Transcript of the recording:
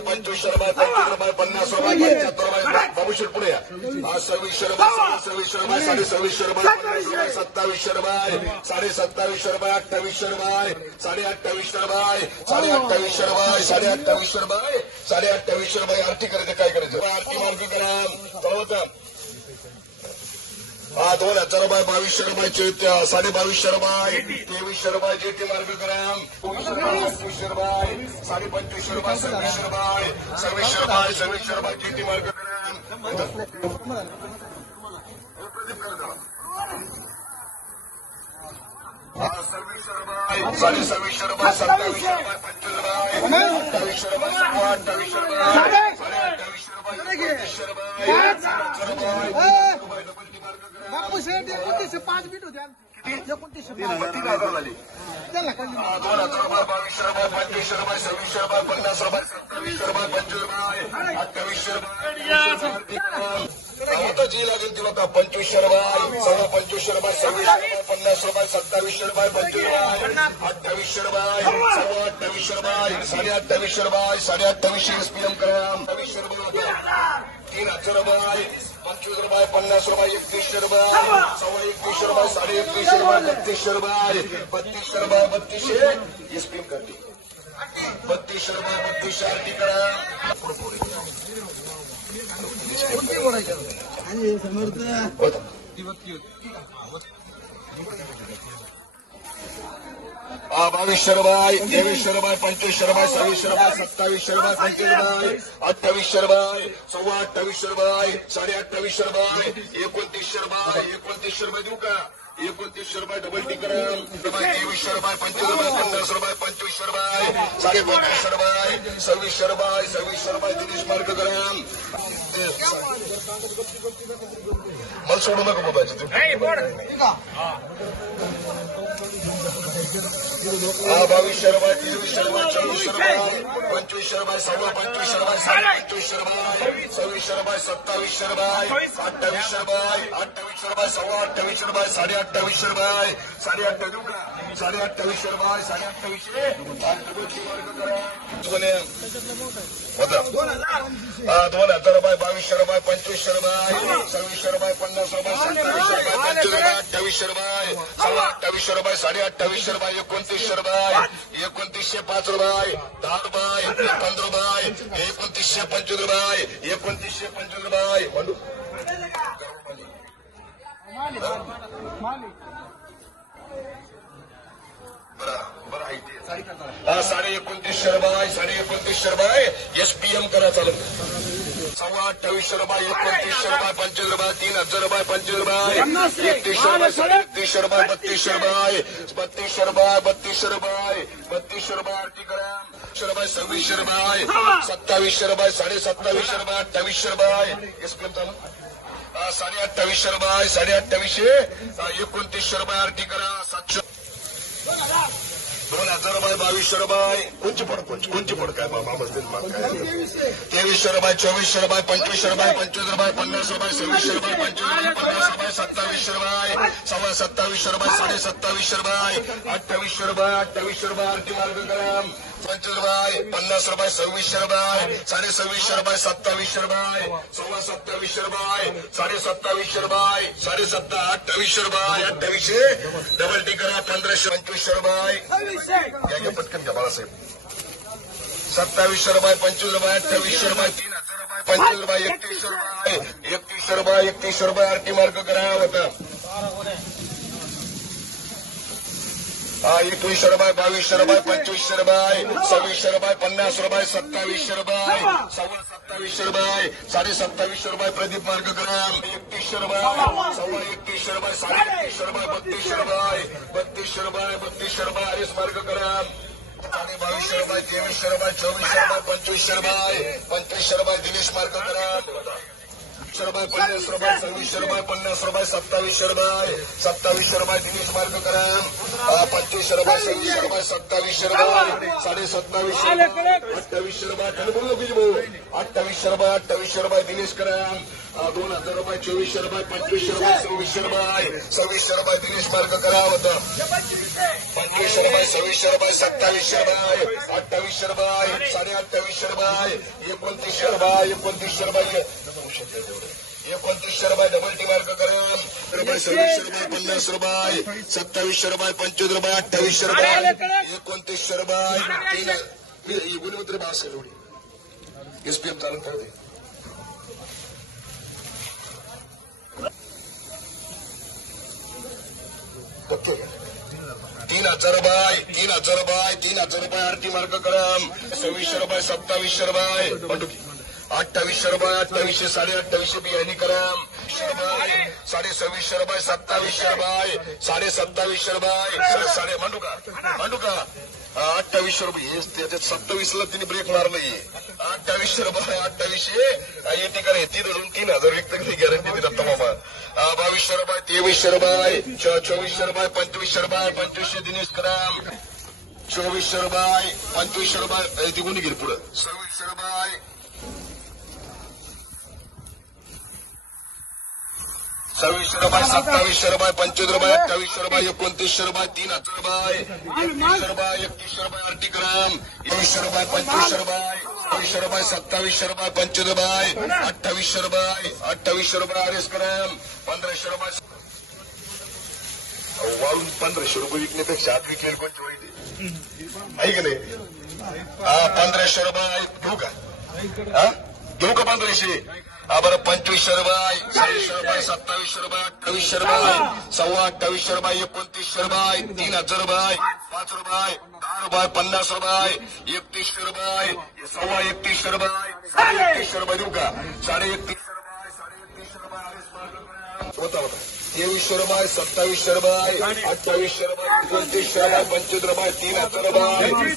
रुपये 2500 रुपये 25 रुपये 50 रुपये 75 रुपये बाबूशेठ पुढे या 2600 रुपये 2600 रुपये 2700 रुपये 2700 रुपये 2700 रुपये 2800 रुपये 2800 रुपये 2800 रुपये 2800 रुपये 2800 रुपये आरती करायचं काय करायचं आरती मार्ग करा चला 2000 रुपये 2200 रुपये 2250 रुपये 2300 रुपये जेटी मार्ग ग्राम 2500 रुपये 2500 रुपये 2600 रुपये 2600 रुपये जेटी मार्ग ग्राम 2600 रुपये 2700 रुपये 2700 रुपये 25 रुपये 2800 रुपये बापू शेठ 2905 बीट होत्या 2905 झाली 2000 रुपये 2200 रुपये 2500 रुपये 2600 रुपये 50 रुपये 2700 रुपये 25 रुपये 2800 रुपये जी लागेल ती बघा 2500 रुपये 2500 रुपये 2600 रुपये 50 रुपये 2700 रुपये 25 रुपये 2800 रुपये 2800 रुपये 2850 एसपीएम करा 2800 रुपये 3000 रुपये 25 रुपये 50 रुपये 3100 रुपये 2100 रुपये 3150 रुपये 3200 रुपये 3200 एसपीएम करते 3200 रुपये 3200 आरती करा बावीसशे रुपये 2300 रुपये 2500 रुपये 2600 रुपये 2700 रुपये 25 रुपये 2800 रुपये 2800 रुपये 2850 रुपये 2900 रुपये देऊ का 2900 रुपये डबल टिकर 2300 रुपये 25 रुपये 50 रुपये 2500 रुपये 2550 रुपये 2600 रुपये 2600 रुपये दिनेश मार्ग करा मला सोडू नका बोलायचं बावीसशे रुपये 2300 रुपये 2400 रुपये 2500 रुपये 2500 रुपये 2500 रुपये 2600 रुपये 2700 रुपये 2800 रुपये 2800 रुपये 2850 रुपये 28 देऊ का 2800 रुपये 2000 रुपये 2200 रुपये 2500 रुपये 2600 रुपये 50 रुपये 2700 रुपये 25 रुपये 2800 रुपये 2800 रुपये 2905 रुपये 10 रुपये 15 रुपये 2925 रुपये 2925 रुपये साडे 2900 रुपये 2900 रुपये एसपीएम करा चालू 2800 रुपये 2900 रुपये 25 रुपये 3000 रुपये 25 रुपये 3100 रुपये 3200 रुपये 3200 रुपये 3200 रुपये 3200 रुपये आरती करा 2600 रुपये 2700 रुपये 2700 रुपये 2800 रुपये एसपीएम चालू 2800 रुपये 2800 2900 रुपये आरती करा 700 2000 रुपये 2200 रुपये कोणची पड काय बाबा बसतील 2300 रुपये 2400 रुपये 2500 रुपये 25 रुपये 50 रुपये 2600 रुपये 25 रुपये 50 रुपये 2700 रुपये 2700 रुपये 2700 रुपये 2800 रुपये 2800 रुपये आरती मार्ग करा 25 रुपये 50 रुपये 2600 रुपये 2600 रुपये 2700 रुपये 2700 रुपये 2700 रुपये 2800 रुपये 2800 डबल टी करा 1500 2500 रुपये क्या पटकन घ्या बाळासाहेब 2700 रुपये 25 रुपये 2800 रुपये 3000 रुपये 25 रुपये 3100 रुपये 3100 रुपये आरती मार्ग करा होता 2100 रुपये 2200 रुपये 2500 रुपये 2600 रुपये 50 रुपये 2700 रुपये 2700 रुपये 2750 रुपये प्रदीप मार्ग करा 3100 रुपये 3100 रुपये 3100 रुपये 3200 रुपये 3200 रुपये हरीश मार्ग करा 2200 रुपये 2300 रुपये 2400 रुपये 2500 रुपये दिनेश मार्ग करा 50 रुपये 50 रुपये 2600 रुपये 50 रुपये 2700 रुपये दिनेश मार्ग करा 2500 रुपये 2600 रुपये 2700 रुपये 2700 रुपये 2800 रुपये 2800 रुपये दिनेश करा 2000 रुपये 2400 रुपये 2500 रुपये 2600 रुपये दिनेश मार्ग करा होतं पंचवीसशे रुपये 2600 रुपये 2700 रुपये 2800 रुपये 2850 रुपये 2900 रुपये 2900 रुपये 2900 रुपये डबल टी मार्क करा 2600 रुपये 50 रुपये 2700 रुपये 25 रुपये 2800 रुपये 2900 रुपये गुणवत्तर भाषा एवढी एसपीएम चालू करते 3000 रुपये 3000 रुपये 3000 रुपये आरटी मार्क करा 2600 रुपये 2700 रुपये 2800 रुपये 2800 2850 बियाणी करा 2600 रुपये 2700 रुपये 2750 रुपये साडे मांडू का 2800 रुपये हेच त्याच्यात 27ला तिने ब्रेक मारलाय 2800 रुपये 2800 येते करे 3000 व्यक्त गॅरंटी दिला मामा 2200 रुपये 2300 रुपये 2400 रुपये 2500 रुपये 2500 दिनेश कराम 2400 रुपये 2500 रुपये ती कोणी गेली पुढं 2600 रुपये 2600 रुपये 2700 रुपये 25 रुपये 2800 रुपये 2900 रुपये 3000 रुपये 3100 रुपये 3100 रुपये आरटी ग्राम 2100 रुपये 2500 रुपये 2200 रुपये 2700 रुपये 25 रुपये 2800 रुपये 2800 रुपये आरएस ग्राम 1500 रुपये वाळून 1500 रुपये विकण्यापेक्षा आत विकेल कोणती वाईट आहे का नाही 1500 रुपये घेऊ का घेऊ का 1500 बरं 2500 रुपये 2600 रुपये 2700 रुपये 2800 रुपये 2850 रुपये 2900 रुपये 3000 रुपये 5 रुपये 10 रुपये 50 रुपये 3100 रुपये 3150 रुपये 3150 रुपये देऊ का 3150 रुपये 2300 रुपये 2700 रुपये 2800 रुपये 2900 रुपये 25 रुपये 3000 रुपये